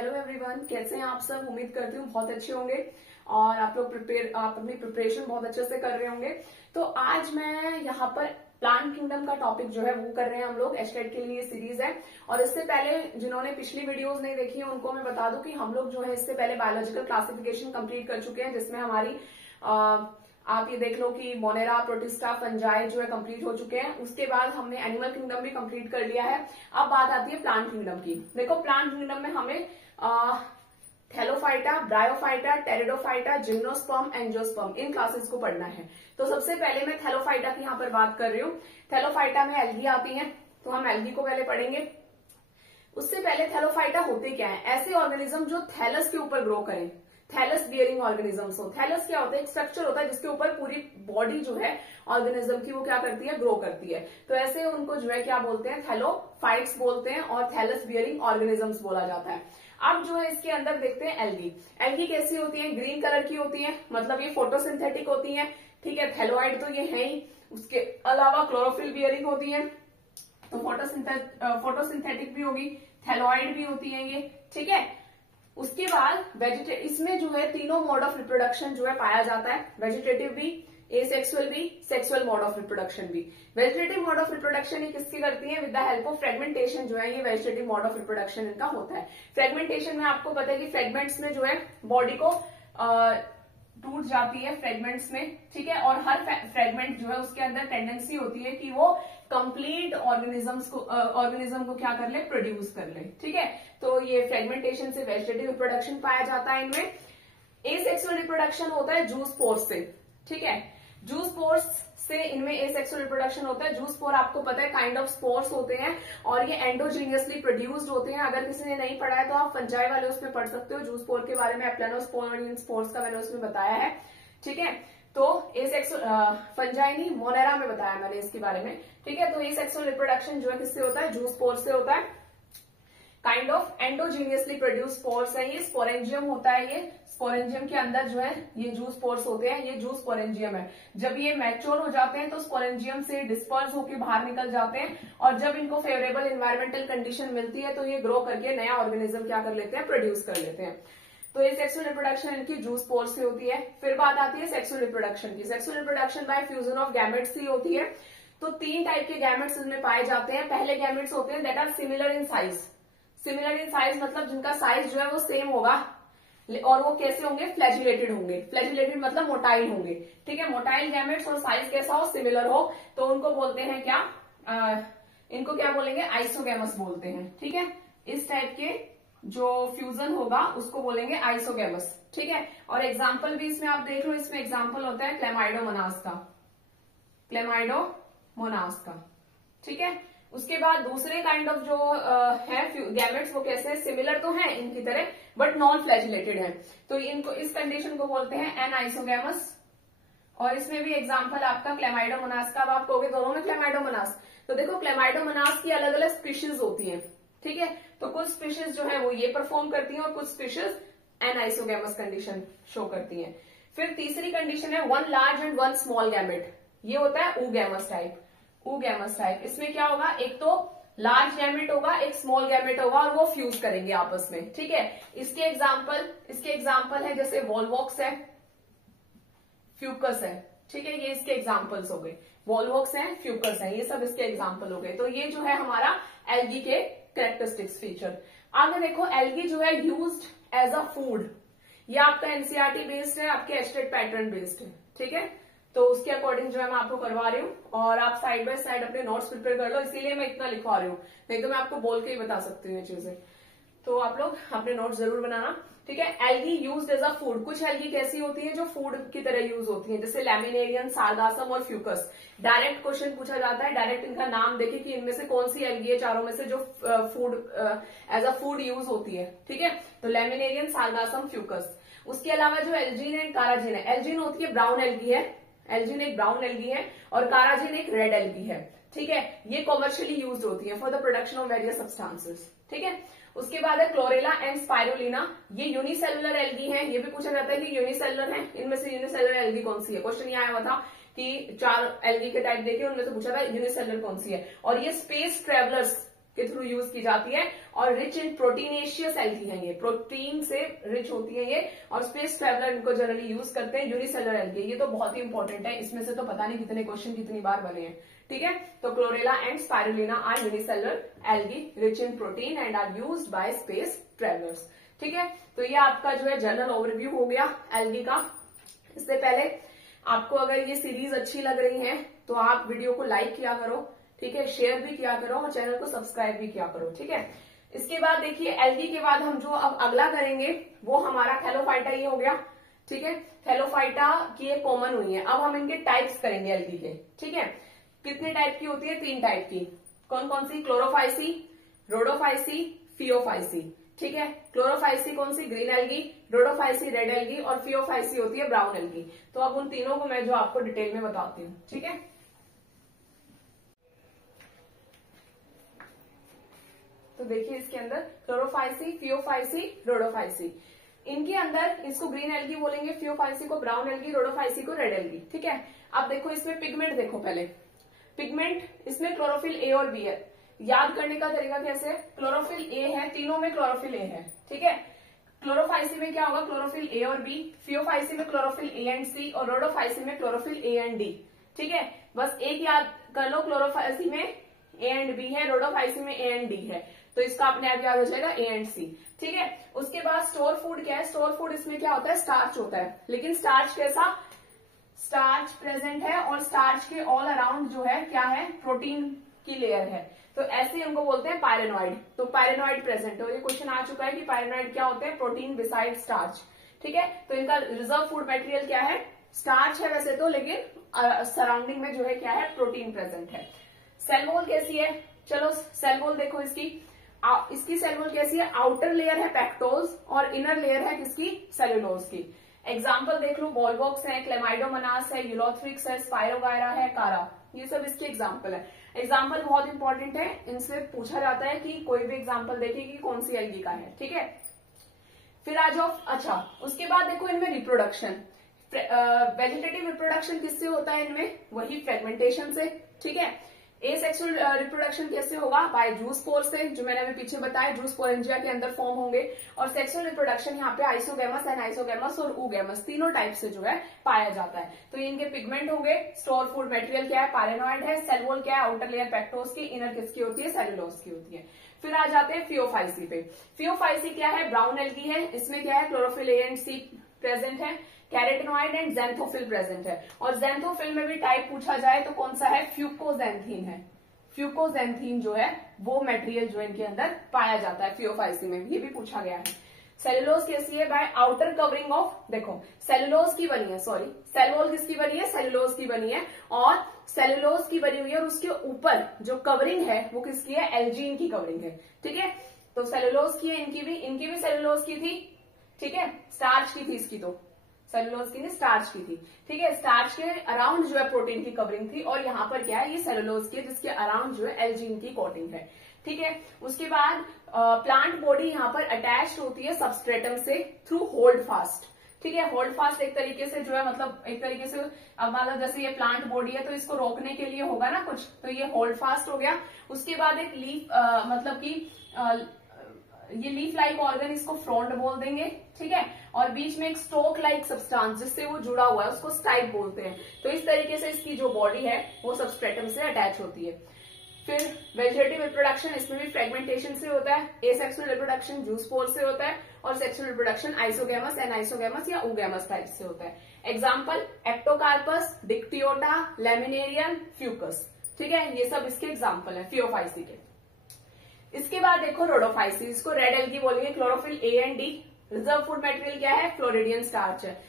Hello everyone, कैसे हैं आप सब। उम्मीद करती हूँ बहुत अच्छे होंगे और आप अपनी प्रिपरेशन बहुत अच्छे से कर रहे होंगे। तो आज मैं यहाँ पर प्लांट किंगडम का टॉपिक जो है वो कर रहे हैं हम लोग। एचटेट के लिए सीरीज है और इससे पहले जिन्होंने पिछली वीडियोस नहीं देखी है उनको मैं बता दूं कि हम लोग जो है इससे पहले बायोलॉजिकल क्लासिफिकेशन कंप्लीट कर चुके हैं, जिसमें हमारी आप ये देख लो कि मोनेरा, प्रोटिस्टा, फंजाई जो है कंप्लीट हो चुके हैं। उसके बाद हमने एनिमल किंगडम भी कंप्लीट कर लिया है। अब बात आती है प्लांट किंगडम की। देखो, प्लांट किंगडम में हमें Thallophyta, Bryophyta, Pteridophyta, gymnosperm, angiosperm इन क्लासेस को पढ़ना है। तो सबसे पहले मैं थैलोफाइटा की यहाँ पर बात कर रही हूँ। थैलोफाइटा में एल्गी आती है, तो हम एल्गी को पहले पढ़ेंगे। उससे पहले थैलोफाइटा होते क्या है? ऐसे ऑर्गेनिज्म जो थैलस के ऊपर ग्रो करें, थैलस बियरिंग ऑर्गेनिजम्स हो। थैलस क्या होता है? एक स्ट्रक्चर होता है जिसके ऊपर पूरी बॉडी जो है ऑर्गेनिज्म की वो क्या करती है? ग्रो करती है। तो ऐसे उनको जो है क्या बोलते हैं? थैलोफाइट्स बोलते हैं और थैलस बियरिंग ऑर्गेनिजम्स बोला जाता है। अब जो है इसके अंदर देखते हैं एल्गी। एल्गी कैसी होती है? ग्रीन कलर की होती है, मतलब ये फोटोसिंथेटिक होती है। ठीक है, थैलोइड तो ये है ही। उसके अलावा क्लोरोफिल बियरिंग होती है, तो फोटोसिंथेटिक भी होगी, थैलोइड भी होती है ये। ठीक है, उसके बाद इसमें जो है तीनों मोड ऑफ रिप्रोडक्शन जो है पाया जाता है। वेजिटेटिव भी, एसेक्सुअल भी, सेक्सुअल मोड ऑफ रिप्रोडक्शन भी। वेजिटेटिव मोड ऑफ रिप्रोडक्शन ये किसकी करती है? With the help of fragmentation जो है ये वेजिटेटिव मोड ऑफ रिप्रोडक्शन इनका होता है। फ्रेगमेंटेशन में आपको पता है कि फ्रेगमेंट्स में जो है बॉडी को टूट जाती है फ्रेगमेंट्स में। ठीक है, और हर फ्रेगमेंट जो है उसके अंदर टेंडेंसी होती है कि वो कंप्लीट ऑर्गेनिज्म को क्या कर ले? प्रोड्यूस कर ले। ठीक है, तो ये फ्रेगमेंटेशन से वेजिटेटिव रिप्रोडक्शन पाया जाता है इनमें। एसेक्सुअल रिप्रोडक्शन होता है जूस पोर्स से। ठीक है, जूस पोर्स से इनमें एसेक्सुअल रिप्रोडक्शन होता है। जूस पोर आपको पता है काइंड ऑफ स्पोर्स होते हैं और ये एंडोजीनियसली प्रोड्यूस्ड होते हैं। अगर किसी ने नहीं पढ़ा है तो आप फंजाई वाले उसमें पढ़ सकते हो। जूस पोर के बारे में एप्लानोस्पोरियन स्पोर्स का मैंने उसमें बताया है। ठीक है, तो एसेक्सुअल फंजाई नहीं, मोनेरा में बताया मैंने इसके बारे में। ठीक है, तो एसेक्सुअल रिप्रोडक्शन जो है किससे होता है? जूस पोर से होता है। Kind of endogenously produce spores है ये। स्पोरेंजियम होता है ये। स्पोरेंजियम के अंदर जो है ये जूस पोर्स होते हैं। ये जूस स्पोरेंजियम है। जब ये मैच्योर हो जाते हैं तो स्पोरेंजियम से डिस्पर्स होकर बाहर निकल जाते हैं और जब इनको फेवरेबल एनवायरमेंटल कंडीशन मिलती है तो ये ग्रो करके नया ऑर्गेनिज्म क्या कर लेते हैं? प्रोड्यूस कर लेते हैं। तो ये सेक्सुअल रिप्रोडक्शन इनकी जूस पोर्स से होती है। फिर बात आती है सेक्सुअल रिप्रोडक्शन की। Sexual reproduction by fusion of gametes ही होती है। तो तीन टाइप के गैमेट्स इसमें पाए जाते हैं। पहले गैमेट्स होते हैं that are similar in size. Similar in size मतलब जिनका साइज जो है वो सेम होगा और वो कैसे होंगे? फ्लैजिलेटेड होंगे। फ्लैजिलेटेड मतलब मोटाइल होंगे। ठीक है, मोटाइल गैमेट्स और साइज कैसा हो? सिमिलर हो, तो उनको बोलते हैं क्या? इनको क्या बोलेंगे? आइसोगैमस बोलते हैं। ठीक है, इस टाइप के जो फ्यूजन होगा उसको बोलेंगे आइसोगैमस। ठीक है, और एग्जाम्पल भी इसमें आप देख लो। इसमें एग्जाम्पल होता है क्लेमाइडोमोनास का, क्लेमाइडोमोनास का। ठीक है, उसके बाद दूसरे काइंड ऑफ जो है गैमेट्स वो कैसे? सिमिलर तो हैं इनकी तरह बट नॉन फ्लैजिलेटेड है, तो इनको इस कंडीशन को बोलते हैं एनाइसोगैमस। और इसमें भी एग्जांपल आपका क्लेमाइडोमोनास का। अब आप कहोगे दोनों में क्लेमाइडोमोनास, तो देखो क्लेमाइडोमोनास की अलग अलग स्पीशीज होती है। ठीक है, तो कुछ स्पीशीज जो है वो ये परफॉर्म करती हैं और कुछ स्पीशीज एनाइसोगैमस कंडीशन शो करती हैं। फिर तीसरी कंडीशन है one large and one small gamete. ये होता है ऊगैमस टाइप। ऊगैमस टाइप इसमें क्या होगा? एक तो लार्ज गैमेट होगा, एक स्मॉल गैमेट होगा और वो फ्यूज करेंगे आपस में। ठीक है, इसके एग्जाम्पल है जैसे वॉलवॉक्स है, फ्यूकस है। ठीक है, ये इसके एग्जाम्पल्स हो गए। वॉलवॉक्स है, फ्यूकस है, ये सब इसके एग्जाम्पल हो गए। तो ये जो है हमारा एल्गी के कैरेक्टरिस्टिक्स फीचर। आगे देखो, एल्गी जो है यूज्ड एज अ फूड। ये आपका एनसीईआरटी बेस्ड है, आपके एचटेट पैटर्न बेस्ड है। ठीक है, तो उसके अकॉर्डिंग जो है मैं आपको करवा रही हूँ और आप साइड बाय साइड अपने नोट्स प्रिपेयर कर लो, इसीलिए मैं इतना लिखवा रही हूँ, नहीं तो मैं आपको बोल के ही बता सकती हूँ ये चीजें। तो आप लोग अपने नोट्स जरूर बनाना। ठीक है, algae used as a food. कुछ एल्गी कैसी होती है जो फूड की तरह यूज होती है, जैसे लैमिनेरियम, सारगासम और फ्यूकस। डायरेक्ट क्वेश्चन पूछा जाता है, डायरेक्ट इनका नाम देखे कि इनमें से कौन सी एल्गी है चारों में से जो food as a food use होती है। ठीक है, तो लैमिनेरियम, सारगासम, फ्यूकस। उसके अलावा जो एल्जीन एंड काराजीन है, एल्जीन होती है ब्राउन एल्गी है, एल्जीन एक ब्राउन एल्गी है और काराजीन एक रेड एल्गी है। ठीक है, ये कॉमर्शियली यूज होती है for the production of various substances. ठीक है, उसके बाद है क्लोरेला एंड स्पाइरुलिना। ये यूनिसेलुलर एल्गी है। ये भी पूछा जाता है कि यूनिसेलुलर है, इनमें से यूनिसेलुलर एल्गी कौन सी है? क्वेश्चन ये आया हुआ था कि 4 एल्गी के टाइप देखे, उनमें से पूछा था यूनिसेलुलर कौन सी है। और ये स्पेस ट्रेवलर्स के थ्रू यूज की जाती है और रिच इन प्रोटीनेशियस एल्गी है, ये प्रोटीन से रिच होती है ये, और स्पेस ट्रेवलर इनको जनरली यूज करते हैं। यूनिसेलुलर एल्गी, ये तो बहुत ही इंपॉर्टेंट है, इसमें से तो पता नहीं कितने क्वेश्चन कितनी बार बने हैं, ठीक है। तो chlorella and spirulina are unicellular algae rich in protein and are used by space travellers, ठीक है। तो ये आपका जो है जनरल ओवरव्यू हो गया एल्गी का। इससे पहले आपको अगर ये सीरीज अच्छी लग रही है तो आप वीडियो को लाइक किया करो, ठीक है, शेयर भी किया करो और चैनल को सब्सक्राइब भी किया करो, ठीक है। इसके बाद देखिए एल्गी के बाद हम जो अब अगला करेंगे वो हमारा थैलोफाइटा ही हो गया, ठीक है। थैलोफाइटा की ये कॉमन हुई है। अब हम इनके टाइप्स करेंगे एल्गी के, ठीक है। कितने टाइप की होती है? 3 टाइप की। कौन कौन सी? क्लोरोफाइसी, रोडोफाइसी, फियोफाइसी, ठीक है। क्लोरोफाइसी कौन सी? Green algae, Rhodophyceae red algae और फियोफाइसी होती है ब्राउन एल्गी। तो अब उन तीनों को मैं जो आपको डिटेल में बताती हूँ, ठीक है। तो देखिए इसके अंदर क्लोरोफाइसी, फियोफाइसी, रोडोफाइसी, इनके अंदर इसको ग्रीन एल्गी बोलेंगे, फियोफाइसी को ब्राउन एल्गी, रोडोफाइसी को रेड एल्गी, ठीक है। अब देखो इसमें पिगमेंट देखो पहले, पिगमेंट इसमें क्लोरोफिल ए और बी है। याद करने का तरीका कैसे है? क्लोरोफिल ए है, तीनों में क्लोरोफिल ए है, ठीक है। क्लोरोफाइसी में क्या होगा? क्लोरोफिल ए और बी, फियोफाइसी में क्लोरोफिल ए एंड सी और रोडोफाइसी में क्लोरोफिल ए एंड डी, ठीक है। बस एक याद कर लो, क्लोरोफाइसी में ए एंड बी है, रोडोफाइसी में ए एंड डी है, तो इसका अपने आप याद हो जाएगा ए एंड सी, ठीक है। उसके बाद स्टोर फूड क्या है? स्टोर फूड इसमें क्या होता है? स्टार्च होता है, लेकिन स्टार्च कैसा? स्टार्च प्रेजेंट है और स्टार्च के ऑल अराउंड जो है क्या है? प्रोटीन की लेयर है, तो ऐसे उनको बोलते हैं पायरेनॉइड। तो पायरेनॉइड प्रेजेंट है, ये क्वेश्चन आ चुका है कि पायरेनॉइड क्या होते हैं? प्रोटीन बिसाइड स्टार्च, ठीक है। तो इनका रिजर्व फूड मटेरियल क्या है? स्टार्च है वैसे तो, लेकिन सराउंडिंग में जो है क्या है? प्रोटीन प्रेजेंट है। सेल वॉल कैसी है? चलो सेल वॉल देखो इसकी सेल वॉल कैसी है? आउटर लेयर है पेक्टोज और इनर लेयर है किसकी? सेलुलोज की। एग्जाम्पल देख लो, बॉलबॉक्स है, क्लेमाइडोमोनास है, यूलोथ्रिक्स है, स्पाइरोगायरा है, कारा, ये सब इसके एग्जाम्पल है। एग्जाम्पल बहुत इंपॉर्टेंट है, इनसे पूछा जाता है कि कोई भी एग्जाम्पल देखे कि कौन सी एल्गी का है, ठीक है। फिर आ जाओ, अच्छा उसके बाद देखो इनमें रिप्रोडक्शन, वेजिटेटिव रिप्रोडक्शन किससे होता है इनमें? वही फ्रेगमेंटेशन से, ठीक है। एसेक्सुअल रिप्रोडक्शन कैसे होगा? बाय जूस पोर से, जो मैंने अभी पीछे बताया, जूस पोरेंजिया के अंदर फॉर्म होंगे। और सेक्सुअल रिप्रोडक्शन यहाँ पे आइसोगैमस, एनाइसोगैमस और ऊगैमस तीनों टाइप से जो है पाया जाता है। तो ये इनके पिगमेंट होंगे। स्टोर फूड मटेरियल क्या है? पायरेनॉइड है। सेल वॉल क्या है? आउटर लेयर पेक्टोज की, इनर किसकी होती है? सेलुलोज की होती है। फिर आ जाते हैं फियोफाइसी पे। फियोफाइसी क्या है? ब्राउन एल्गी है, इसमें क्या है? Chlorophyll A and C present है, कैरोटिनॉइड एंड ज़ैंथोफिल प्रेजेंट है। और ज़ैंथोफिल में भी टाइप पूछा जाए तो कौन सा है? फ्यूकोजैंथीन है। फ्यूकोजैंथीन जो है वो मटेरियल जो इनके अंदर पाया जाता है फियोफाइसी में, ये भी पूछा गया है। सेलुलोज कैसी है? बाय आउटर कवरिंग ऑफ, देखो सेलुलोज की बनी है, सॉरी सेल वॉल किसकी बनी है? सेलुलोज की बनी है, और सेलुलोज की बनी हुई है और उसके ऊपर जो कवरिंग है वो किसकी है? एल्जीन की कवरिंग है, ठीक है। तो सेलुलोज की है, इनकी भी सेलुलोज की थी, ठीक है। स्टार्च की थी इसकी, तो सेलुलोज की नहीं स्टार्च की थी, ठीक है। स्टार्च के अराउंड जो है प्रोटीन की कवरिंग थी, और यहाँ पर क्या है? ये सेलुलोज की, जिसके अराउंड जो है एल्जीन की कोटिंग है, ठीक है। उसके बाद प्लांट बॉडी यहाँ पर अटैच होती है सबस्ट्रेटम से थ्रू होल्ड फास्ट, ठीक है। होल्ड फास्ट एक तरीके से जो है, मतलब एक तरीके से अब मान लो जैसे ये प्लांट बॉडी है तो इसको रोकने के लिए होगा ना कुछ, तो ये होल्ड फास्ट हो गया। उसके बाद एक लीफ मतलब कि ये लीफ लाइक ऑर्गन, इसको फ्रॉन्ट बोल देंगे, ठीक है। और बीच में एक स्टोक लाइक सब्सटेंस जिससे वो जुड़ा हुआ है उसको स्टाइप बोलते हैं। तो इस तरीके से इसकी जो बॉडी है वो सबस्ट्रेटम से अटैच होती है। फिर वेजिटेटिव रिप्रोडक्शन, इसमें भी फ्रेगमेंटेशन से होता है। एसेक्सुअल रिप्रोडक्शन जूस पोर से होता है, और सेक्सुअल रिप्रोडक्शन आइसोगैमस, एनाइसोगैमस या ऊगैमस टाइप से होता है। एग्जाम्पल एक्टोकार्पस, डिक्टियोटा, लैमिनेरियम, फ्यूकस, ठीक है। ये सब इसके एग्जाम्पल है फियोफाइसी के। इसके बाद देखो रोडोफाइसी, इसको रेड एल्गी बोलेंगे, chlorophyll A and d. Reserve food material क्या है? फ्लोरिडियन स्टार्च है।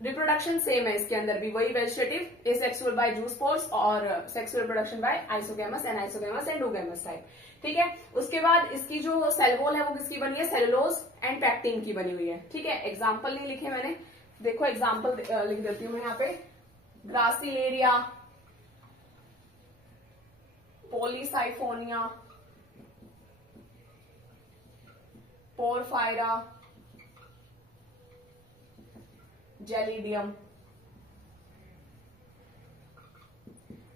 रिप्रोडक्शन सेम है इसके अंदर भी, वही vegetative, asexual by zoospores और sexual reproduction by isogamous, anisogamous and oogamous type, ठीक है। उसके बाद इसकी जो सेल वॉल है वो किसकी बनी है? सेलुलोज एंड पैक्टिन की बनी हुई है, ठीक है। एग्जाम्पल नहीं लिखे मैंने, देखो एग्जाम्पल लिख देती हूँ मैं यहाँ पे। ग्रासिलेरिया, पॉलीसाइफोनिया, पोरफायरा, जेलिडियम,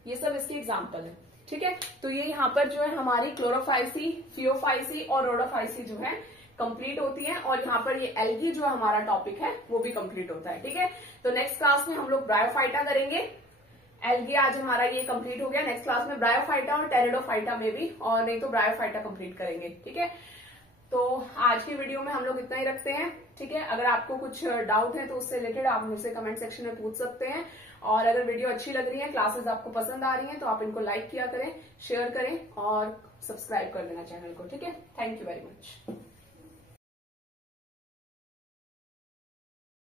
ये सब इसके एग्जाम्पल है, ठीक है, तो ये यहाँ पर जो है हमारी क्लोरोफाइसी, फियोफाइसी और रोडोफाइसी जो है कंप्लीट होती है, और यहाँ पर ये एल्गी जो हमारा टॉपिक है वो भी कंप्लीट होता है। ठीक है, तो नेक्स्ट क्लास में हम लोग ब्रायोफाइटा करेंगे। एल्गी आज हमारा ये कंप्लीट हो गया, नेक्स्ट क्लास में ब्रायोफाइटा और टेरिडोफाइटा में भी, और नहीं तो ब्रायोफाइटा कंप्लीट करेंगे। ठीक है, तो आज की वीडियो में हम लोग इतना ही रखते हैं। ठीक है, अगर आपको कुछ डाउट है तो उससे रिलेटेड आप मुझसे कमेंट सेक्शन में पूछ सकते हैं, और अगर वीडियो अच्छी लग रही है, क्लासेस आपको पसंद आ रही हैं, तो आप इनको लाइक किया करें, शेयर करें और सब्सक्राइब कर देना चैनल को। ठीक है, थैंक यू वेरी मच।